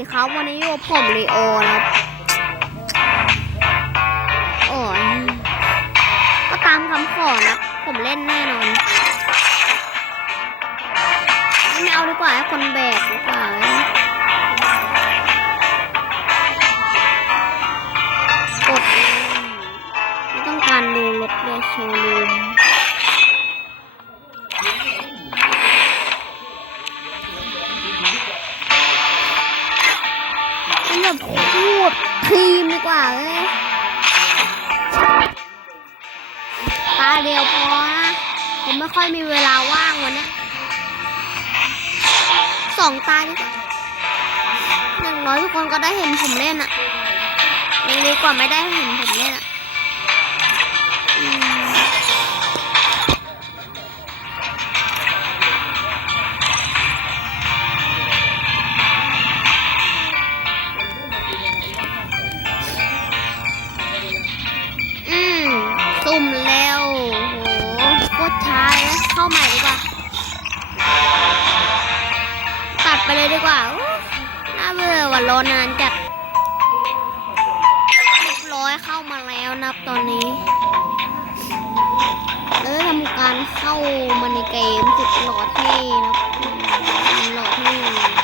สวัสดีครับวันนี้อยู่ผมลีโอนะครับโอ้ยก็ตามคำขอนะผมเล่นแน่นอนไม่เอาดีกว่าให้คนแบกดีกว่ากดไม่ต้องการดูรถเลยโชว์รูม ค่อยมีเวลาว่างวันนี้สองตาดีกว่าอย่างน้อยทุกคนก็ได้เห็นผมเล่นอะยังดีกว่าไม่ได้เห็นผมเล่นอะ เข้าใหม่ดีกว่า ตัดไปเลยดีกว่าน่าเบื่อว่ารอนานจัดเรียบร้อยเข้ามาแล้วนับตอนนี้แล้วทำการเข้ามาในเกมสุดหลอดเท่นะหลอดเท่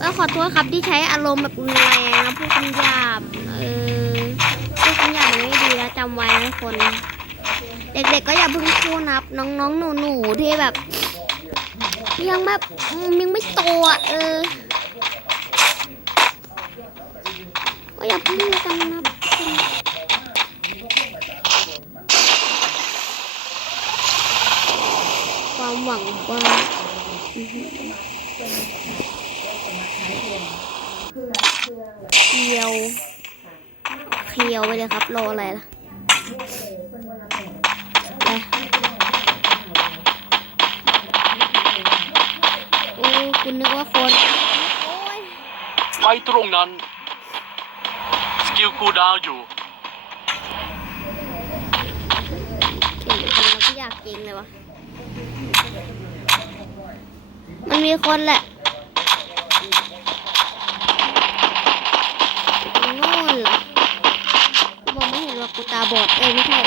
ก็ขอโทษครับที่ใช้อารมณ์แบบรุนแรงนะพูดคำหยาบเออพูดคำหยาบมันไม่ดีนะจำไว้นะคน เด็กๆก็อย่าเพิ่งพูดนะครับ น้องๆหนูๆที่แบบ ยังแบบยังไม่โตอะเออก็อย่าพิ่งแล้วกันนะครับความหวังว่า เคียวเคียวไปเลยครับรออะไรล่ะไปโอ้คุณนึกว่าคนโอ้ยไปตรงนั้น สกิลคูลดาวน์อยู่เก่งจริงเราก็อยากจริงเลยวะมันมีคนแหละโน่นเหรอกูมองไม่เห็นว่า กูตาบอด เอ้ยไม่ใช่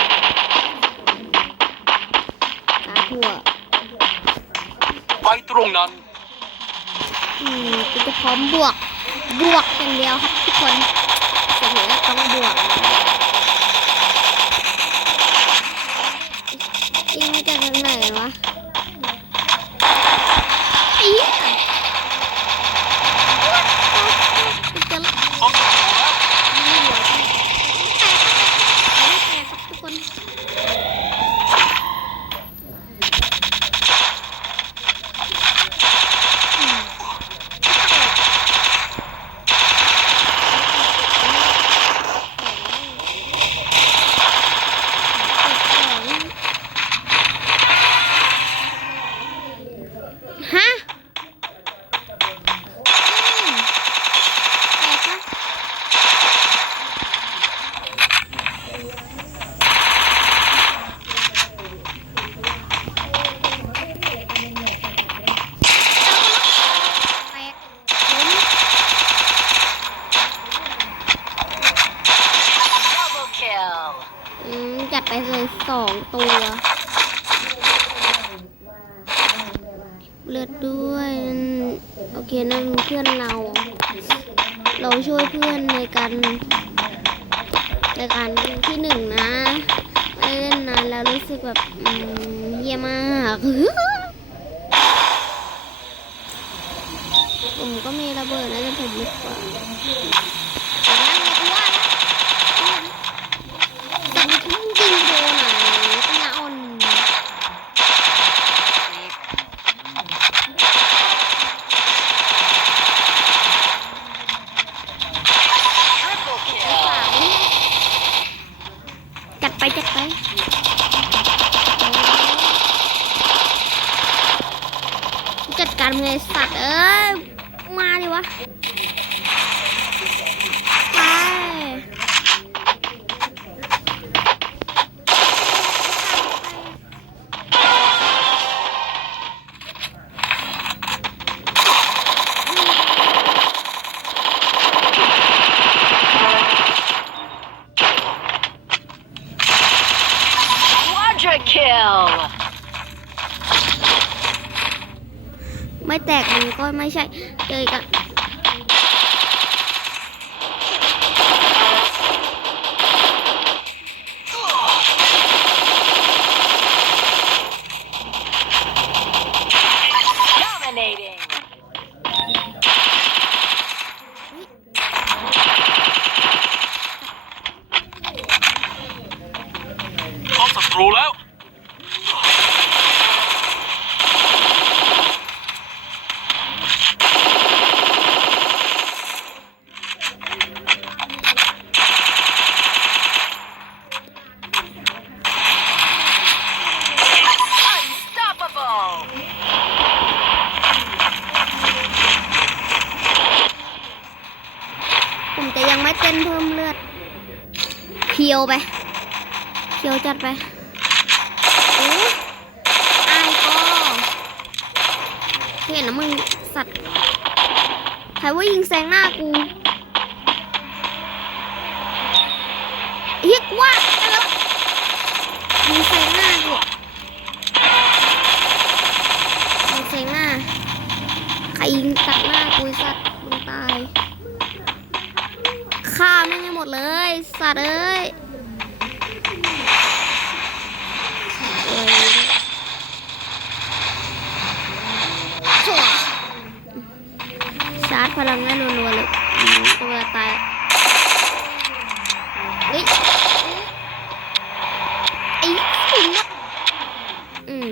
ตาถั่วไปตรงนั้น อืมกูจะพร้อมบวก บวกอย่างเดียวครับทุกคนเสมอต้องบวกจริงมาจากทางไหนวะไอ้เหี้ยกูจะ เอาตัวแล้ว ไม่หัวใช่ไหมแตกไม่แตกครับทุกคนอืม ไปเลยสองตัว เลือดด้วย โอเคนั่นเพื่อนเรา เราช่วยเพื่อนในการในการที่หนึ่งนะเล่นนานแล้วรู้สึกแบบเยี่ยมากผมก็มีระเบิดนะแต่ผมไม่กว่าแต่นั่นไงกูว่านะแต่มันทิ้งยิงโดนไหนปัญญาอ่อน Triple kill จัด ไปจัดไปจัดการมึงไงสัตว์เอ้ยมาดิวะ แตกมันก็ไม่ใช่เจอกัน Dominating พบศัตรูแล้ว Unstoppable ผมจะยังไม่เต้นเพิ่มเลือดเคียวไปเคียวจัด ไปโอ้อายก็เห็นนะมึงสัตว์ใครว่ายิงแซงหน้ากูเฮียกว่าแล้วยิงแซงหน้ากูยิงแซงหน้าใครยิงตัดหน้ากูสัตว์มึงตายฆ่าไม่งให้หมดเลยสัตว์เอ้ยโอ้ยชั่ว พลังได้รัวๆเลยตัวตายเฮ้ยไอ้สิงห์อืม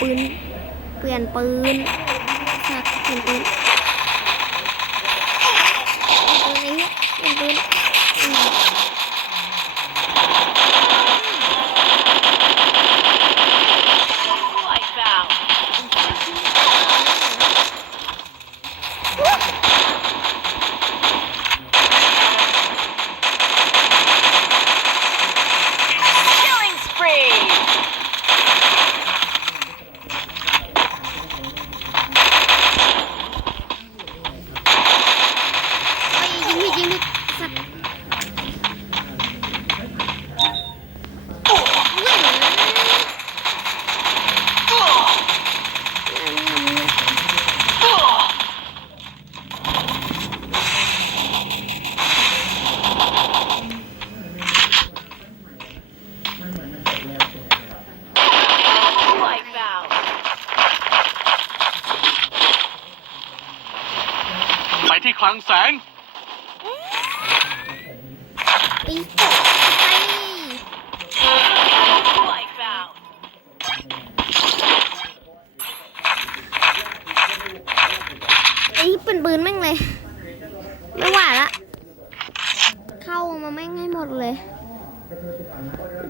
ปืน เปลี่ยนปืนสักเปลี่ยนปืนเปลี่ยนปืนไอ้เหี้ยเปลี่ยนปืนอืม Wipeout killing spree เฮ้ยยิงผิดยิงผิดสัตว์วิ่งเลย Wipeout ไปที่คลังแสง ไป High ground. ไอ้เป็นปืนแม่งเลย ไม่ไหวละ เข้ามาแม่งให้หมดเลย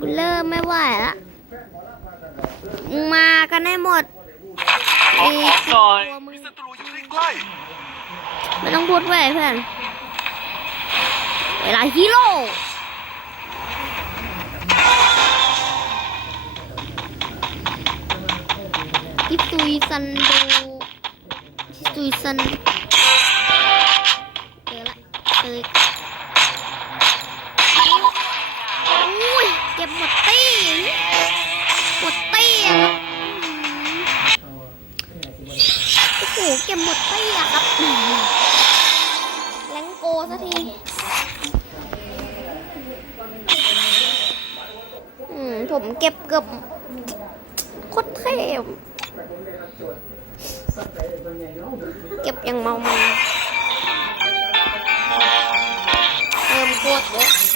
กูเริ่มไม่ไหวละ มากันให้หมดขอของหน่อยตัวมึงมีศัตรูอยู่ใกล้ไม่ต้องพูดเว้ยเพื่อนเวลาฮีโร่ ยซันโดทิตุยซันเจอละเจออุ้ยเก็บหมดตี้หมดตี้อะครับโอ้โหเก็บหมดตี้อะครับแรงโกสักทีอืมผมเก็บเกือบโคตรเทพ เก็บยังเมามันเติมโคตรเยอะ